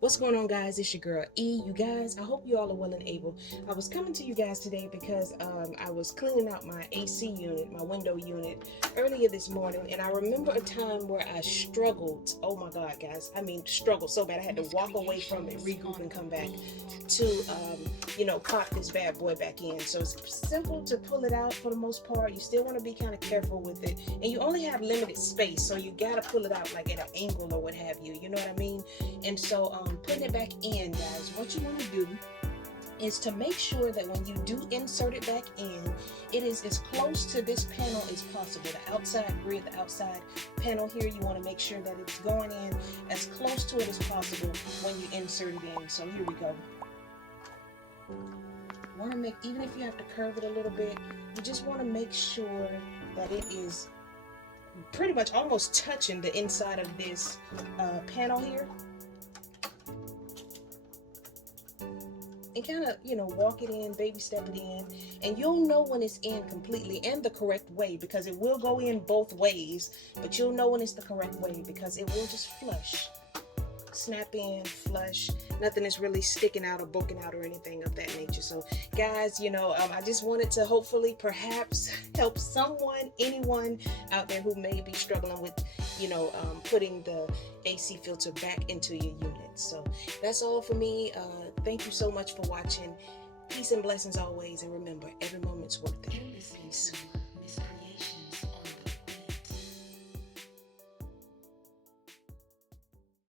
What's going on, guys? It's your girl E. You guys, I hope you all are well and able. I was coming to you guys today because I was cleaning out my AC unit, my window unit, earlier this morning, and I remember a time where I struggled. Oh my God, guys! I mean, struggled so bad I had to walk away from it, regroup, and come back to pop this bad boy back in. So it's simple to pull it out for the most part. You still want to be kind of careful with it, and you only have limited space, so you gotta pull it out like at an angle or what have you. You know what I mean? And so putting it back in, guys, what you want to do is to make sure that when you do insert it back in, it is as close to this panel as possible. The outside grid, the outside panel here, you want to make sure that it's going in as close to it as possible when you insert it in. So here we go. Want to make, even if you have to curve it a little bit, you just want to make sure that it is pretty much almost touching the inside of this panel here. And kind of, walk it in, baby step it in, and you'll know when it's in completely and the correct way, because it will go in both ways, but you'll know when it's the correct way because it will just flush, snap in, flush. Nothing is really sticking out or poking out or anything of that nature. So guys, I just wanted to hopefully perhaps help someone, anyone out there who may be struggling with putting the AC filter back into your unit. So that's all for me. Thank you so much for watching. Peace and blessings always, and remember, every moment's worth it. Peace.